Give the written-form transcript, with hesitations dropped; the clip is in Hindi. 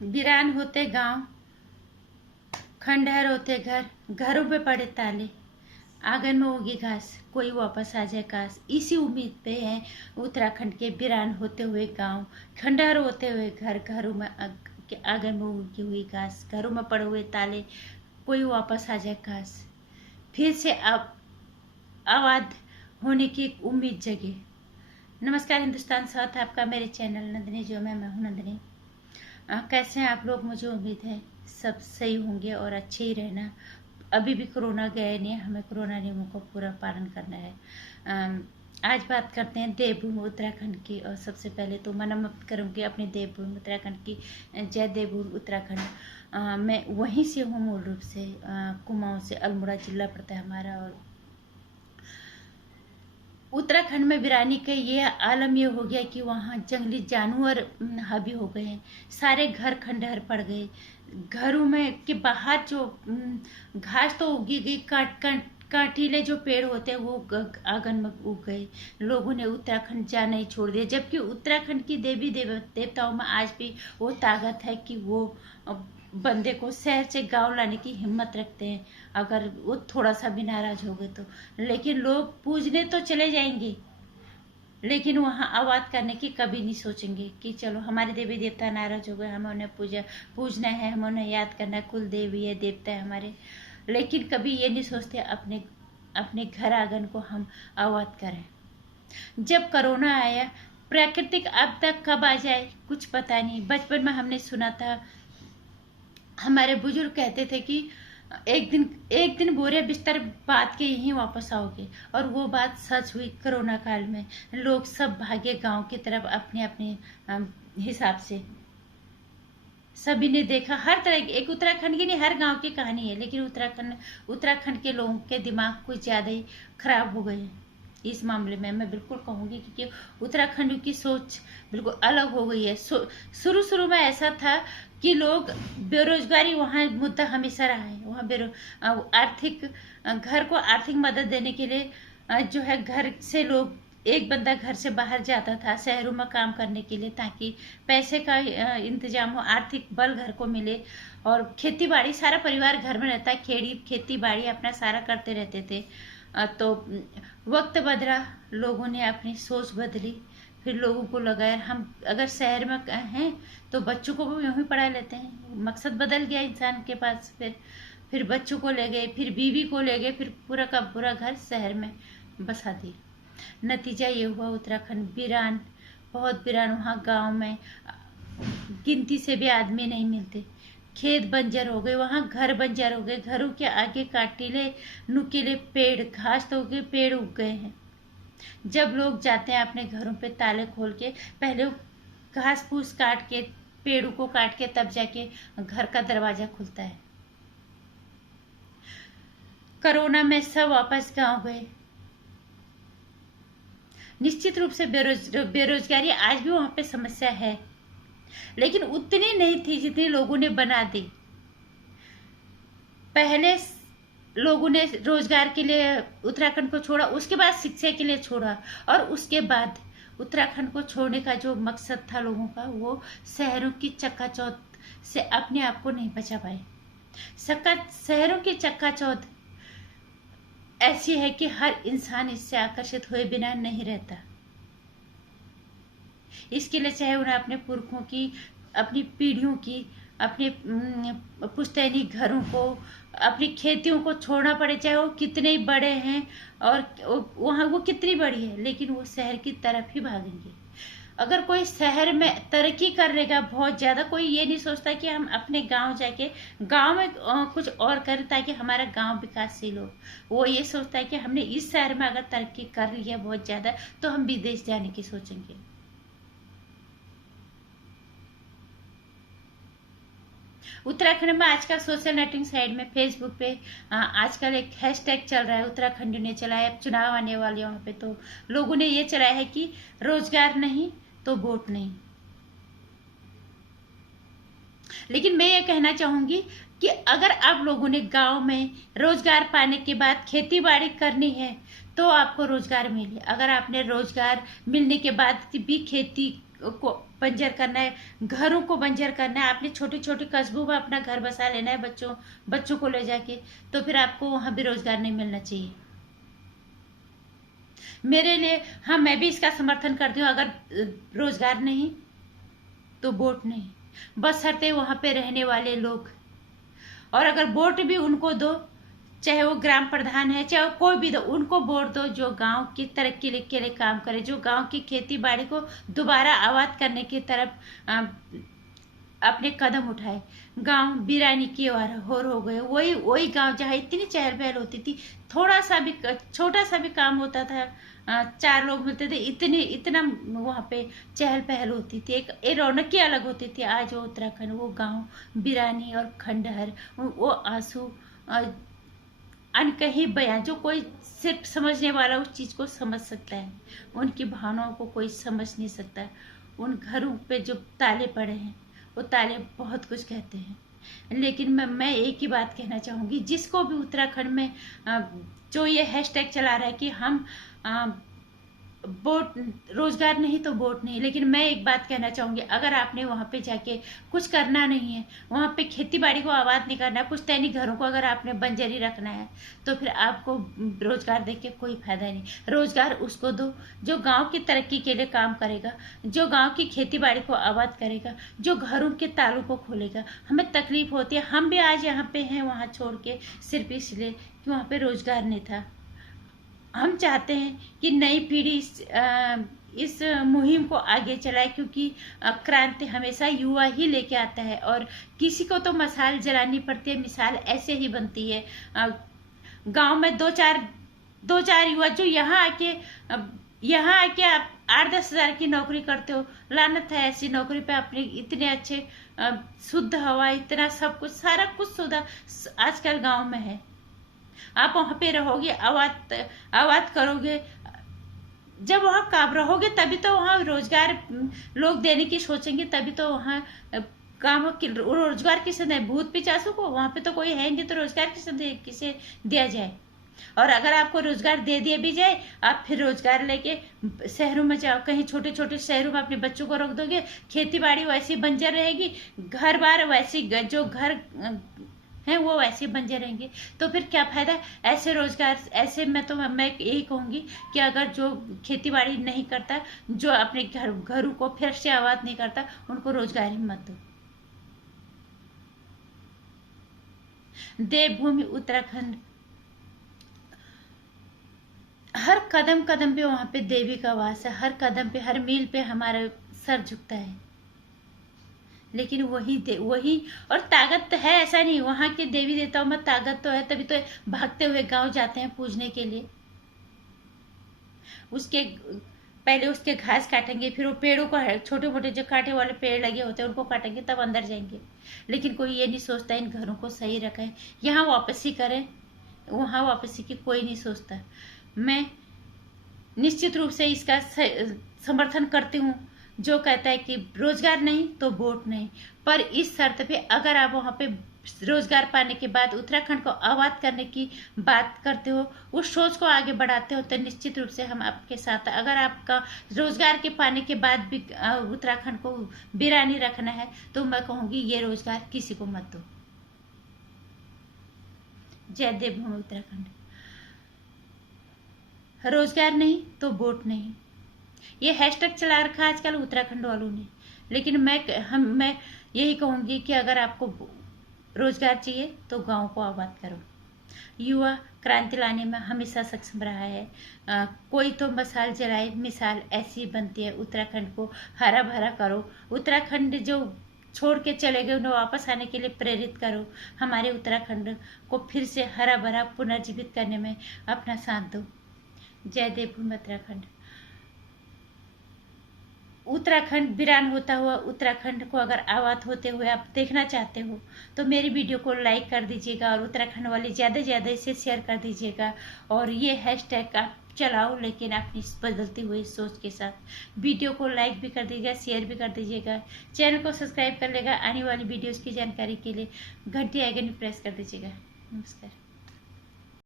वीरान होते गांव, खंडहर होते घर, घरों पे पड़े ताले, आंगन में उगी घास, कोई वापस आ जाए काश। इसी उम्मीद पे हैं उत्तराखंड के वीरान होते हुए गांव, खंडहर होते हुए घर, घरों में के आंगन में उगी हुई घास, घरों में पड़े हुए ताले, कोई वापस आ जाए काश। फिर से अब आबाद होने की एक उम्मीद जगे। नमस्कार हिंदुस्तान साथ आपका मेरे चैनल नंदिनी जो मैं हूँ नंदिनी। कैसे हैं आप लोग? मुझे उम्मीद है सब सही होंगे और अच्छे ही रहना। अभी भी कोरोना गया नहीं, हमें कोरोना नियमों का पूरा पालन करना है। आज बात करते हैं देवभूमि उत्तराखंड की। और सबसे पहले तो मनामत करूँगी अपनी देवभूमि उत्तराखंड की। जय देवभूमि उत्तराखंड। मैं वहीं से हूँ मूल रूप से, कुमाऊँ से। अल्मोड़ा जिला पड़ता है हमारा। और उत्तराखंड में वीरानी का ये आलम ये हो गया कि वहाँ जंगली जानवर हावी हो गए हैं। सारे घर खंडहर पड़ गए। घरों में के बाहर जो घास तो उगी गई, कांटीले जो पेड़ होते हैं वो आंगन में उग गए। लोगों ने उत्तराखंड जाना ही छोड़ दिया, जबकि उत्तराखंड की देवी देवताओं में आज भी वो ताकत है कि वो बंदे को शहर से गांव लाने की हिम्मत रखते हैं, अगर वो थोड़ा सा भी नाराज हो गए तो। लेकिन लोग पूजने तो चले जाएंगे, लेकिन वहाँ आबाद करने की कभी नहीं सोचेंगे कि चलो हमारे देवी देवता नाराज हो गए, हमें उन्हें पूजना है, हमें उन्हें याद करना है, कुल देवी है, देवता है हमारे। लेकिन कभी ये नहीं सोचते अपने अपने घर आंगन को हम आबाद करें। जब कोरोना आया, प्राकृतिक आपदा कब आ जाए कुछ पता नहीं। बचपन में हमने सुना था, हमारे बुजुर्ग कहते थे कि एक दिन बोरे बिस्तर बांध के यहीं वापस आओगे। और वो बात सच हुई। कोरोना काल में लोग सब भागे गांव की तरफ अपने अपने हिसाब से। सभी ने देखा हर तरह की, एक उत्तराखंड की नहीं हर गांव की कहानी है, लेकिन उत्तराखंड के लोगों के दिमाग कुछ ज्यादा ही खराब हो गए हैं इस मामले में। मैं बिल्कुल कहूंगी क्योंकि उत्तराखंड की सोच बिल्कुल अलग हो गई है। शुरू शुरू में ऐसा था कि लोग बेरोजगारी, वहाँ मुद्दा हमेशा रहा है। वहाँ आर्थिक घर को आर्थिक मदद देने के लिए जो है घर से लोग, एक बंदा घर से बाहर जाता था शहरों में काम करने के लिए, ताकि पैसे का इंतजाम हो, आर्थिक बल घर को मिले। और खेती बाड़ी, सारा परिवार घर में रहता है, खेती बाड़ी अपना सारा करते रहते थे। तो वक्त बदला, लोगों ने अपनी सोच बदली। फिर लोगों को लगा यार हम अगर शहर में हैं तो बच्चों को भी यूं ही पढ़ा लेते हैं। मकसद बदल गया इंसान के पास। फिर बच्चों को ले गए, फिर बीवी को ले गए, फिर पूरा का पूरा घर शहर में बसा दिया। नतीजा ये हुआ उत्तराखंड वीरान, बहुत वीरान। वहाँ गांव में गिनती से भी आदमी नहीं मिलते। खेत बंजर हो गए, वहाँ घर बंजर हो गए। घरों के आगे काटिले नुकीले पेड़, घास तो उगे, पेड़ उग गए हैं। जब लोग जाते हैं अपने घरों पे ताले खोल के, पहले घास फूस काट के, पेड़ों को काट के, तब जाके घर का दरवाजा खुलता है। कोरोना में सब वापस गांव गए। निश्चित रूप से बेरोजगारी आज भी वहां पे समस्या है, लेकिन उतनी नहीं थी जितनी लोगों ने बना दी। पहले लोगों ने रोजगार के लिए उत्तराखंड को छोड़ा, उसके बाद शिक्षा के लिए छोड़ा, और उसके बाद उत्तराखंड को छोड़ने का जो मकसद था लोगों का, वो शहरों की चक्काचौंध से अपने आप को नहीं बचा पाए। शहरों की चक्काचौंध ऐसी है कि हर इंसान इससे आकर्षित हुए बिना नहीं रहता। इसके लिए चाहे उन्हें अपने पुरखों की, अपनी पीढ़ियों की, अपने पुश्तैनी घरों को, अपनी खेतियों को छोड़ना पड़े, चाहे वो कितने ही बड़े हैं और वहाँ वो कितनी बड़ी है, लेकिन वो शहर की तरफ ही भागेंगे। अगर कोई शहर में तरक्की कर लेगा बहुत ज्यादा, कोई ये नहीं सोचता कि हम अपने गांव जाके गांव में कुछ और करें ताकि हमारा गांव विकासशील हो। वो ये सोचता है कि हमने इस शहर में अगर तरक्की कर ली है बहुत ज्यादा, तो हम विदेश जाने की सोचेंगे। उत्तराखंड में आजकल सोशल नेटवर्किंग साइट में, फेसबुक पे आजकल एक हैशटैग चल रहा है, उत्तराखंड ने चलाया। अब चुनाव आने वाले वहां पे, तो लोगों ने ये चलाया है कि रोजगार नहीं तो वोट नहीं। लेकिन मैं ये कहना चाहूंगी कि अगर आप लोगों ने गांव में रोजगार पाने के बाद खेती बाड़ी करनी है तो आपको रोजगार मिले। अगर आपने रोजगार मिलने के बाद भी खेती को बंजर करना है, घरों को बंजर करना है, आपने छोटे छोटे कस्बों में अपना घर बसा लेना है बच्चों को ले जाके, तो फिर आपको वहां भी रोजगार नहीं मिलना चाहिए। मेरे लिए हाँ, मैं भी इसका समर्थन करती हूँ। अगर रोजगार नहीं तो वोट नहीं, बशर्ते वहां पे रहने वाले लोग। और अगर वोट भी उनको दो, चाहे वो ग्राम प्रधान है, चाहे कोई भी दो, उनको वोट दो जो गांव की तरक्की के लिए काम करे, जो गांव की खेती बाड़ी को दोबारा आबाद करने की तरफ अपने कदम उठाए। गांव वीरानी की ओर हो गए, वही वही गांव जहाँ इतनी चहल पहल होती थी, थोड़ा सा भी छोटा सा भी काम होता था, 4 लोग मिलते थे, इतना वहाँ पे चहल पहल होती थी, एक रौनक ही अलग होती थी। आज वो उत्तराखंड, वो गांव वीरानी और खंडहर, वो आंसू अनकही बयां, जो कोई सिर्फ समझने वाला उस चीज को समझ सकता है, उनकी भावनाओं को कोई समझ नहीं सकता। उन घरों पे जो ताले पड़े हैं, वो ताले बहुत कुछ कहते हैं। लेकिन मैं एक ही बात कहना चाहूंगी, जिसको भी उत्तराखंड में जो ये हैशटैग चला रहा है कि हम वोट, रोजगार नहीं तो वोट नहीं, लेकिन मैं एक बात कहना चाहूंगी, अगर आपने वहां पे जाके कुछ करना नहीं है, वहां पे खेती बाड़ी को आबाद नहीं करना, पुश्तैनी घरों को अगर आपने बंजरी रखना है, तो फिर आपको रोजगार देके कोई फायदा नहीं। रोजगार उसको दो जो गांव की तरक्की के लिए काम करेगा, जो गांव की खेती बाड़ी को आबाद करेगा, जो घरों के तालों को खोलेगा। हमें तकलीफ होती है, हम भी आज यहाँ पे हैं वहां छोड़ के, सिर्फ इसलिए कि वहां पे रोजगार नहीं था। हम चाहते हैं कि नई पीढ़ी इस मुहिम को आगे चलाए, क्योंकि क्रांति हमेशा युवा ही लेके आता है, और किसी को तो मशाल जलानी पड़ती है, मिसाल ऐसे ही बनती है। गांव में दो चार युवा जो यहाँ आके आप 8-10 हजार की नौकरी करते हो, लानत है ऐसी नौकरी पे। अपने इतने अच्छे शुद्ध हवा, इतना सब कुछ, सारा कुछ सुविधा आजकल गांव में है। आप वहां पे रहोगे, आबाद करोगे, जब वहां काम रहोगे तभी तो वहां रोजगार लोग देने की सोचेंगे, तभी तो वहां काम रोजगार किसे दे, भूत पिचासों को? वहां पे तो कोई है नहीं, तो रोजगार किसे दिया जाए? और अगर आपको रोजगार दे दिया भी जाए, आप फिर रोजगार लेके शहरों में जाओ, कहीं छोटे छोटे शहरों में अपने बच्चों को रख दोगे, खेती बाड़ी वैसी बंजर रहेगी, घर बार वैसी, जो घर हैं वो वैसे बंजर रहेंगे, तो फिर क्या फायदा? ऐसे रोजगार, ऐसे मैं यही कहूंगी कि अगर जो खेती बाड़ी नहीं करता, जो अपने घरों को फिर से आबाद नहीं करता, उनको रोजगार ही मत दो। देवभूमि उत्तराखंड, हर कदम कदम पे वहां पे देवी का वास है, हर कदम पे, हर मील पे हमारा सर झुकता है। लेकिन वही और ताकत है, ऐसा नहीं, वहां के देवी देवताओं में ताकत तो है, तभी तो भागते हुए गांव जाते हैं पूजने के लिए। उसके पहले उसके घास काटेंगे, फिर वो पेड़ों को, छोटे मोटे जो कांटे वाले पेड़ लगे होते हैं उनको काटेंगे, तब अंदर जाएंगे। लेकिन कोई ये नहीं सोचता इन घरों को सही रखें, यहाँ वापसी करें, वहां वापसी की कोई नहीं सोचता। मैं निश्चित रूप से इसका समर्थन करती हूँ, जो कहता है कि रोजगार नहीं तो वोट नहीं, पर इस शर्त पे, अगर आप वहां पे रोजगार पाने के बाद उत्तराखंड को आबाद करने की बात करते हो, उस सोच को आगे बढ़ाते हो, तो निश्चित रूप से हम आपके साथ। अगर आपका रोजगार के पाने के बाद भी उत्तराखंड को वीरानी रखना है, तो मैं कहूंगी ये रोजगार किसी को मत दो। जय देवभूमि उत्तराखंड। रोजगार नहीं तो वोट नहीं, ये हैशटैग चला रखा है आजकल उत्तराखंड वालों ने। लेकिन मैं यही कहूंगी कि अगर आपको रोजगार चाहिए तो गांव को आबाद करो। युवा क्रांति लाने में हमेशा सक्षम रहा है। कोई तो मशाल जलाए, मिसाल ऐसी बनती है। उत्तराखंड को हरा भरा करो, उत्तराखंड जो छोड़ के चले गए उन्हें वापस आने के लिए प्रेरित करो। हमारे उत्तराखंड को फिर से हरा भरा पुनर्जीवित करने में अपना साथ दो। जय देवभूमि उत्तराखंड। उत्तराखंड वीरान होता हुआ उत्तराखंड को अगर आबाद होते हुए आप देखना चाहते हो, तो मेरी वीडियो को लाइक कर दीजिएगा, और उत्तराखंड वाले ज़्यादा से ज़्यादा इसे शेयर कर दीजिएगा। और ये हैशटैग आप चलाओ, लेकिन अपनी बदलती हुई सोच के साथ। वीडियो को लाइक भी कर दीजिएगा, शेयर भी कर दीजिएगा, चैनल को सब्सक्राइब कर लेगा। आने वाली वीडियोज़ की जानकारी के लिए घंटी आइकन प्रेस कर दीजिएगा। नमस्कार।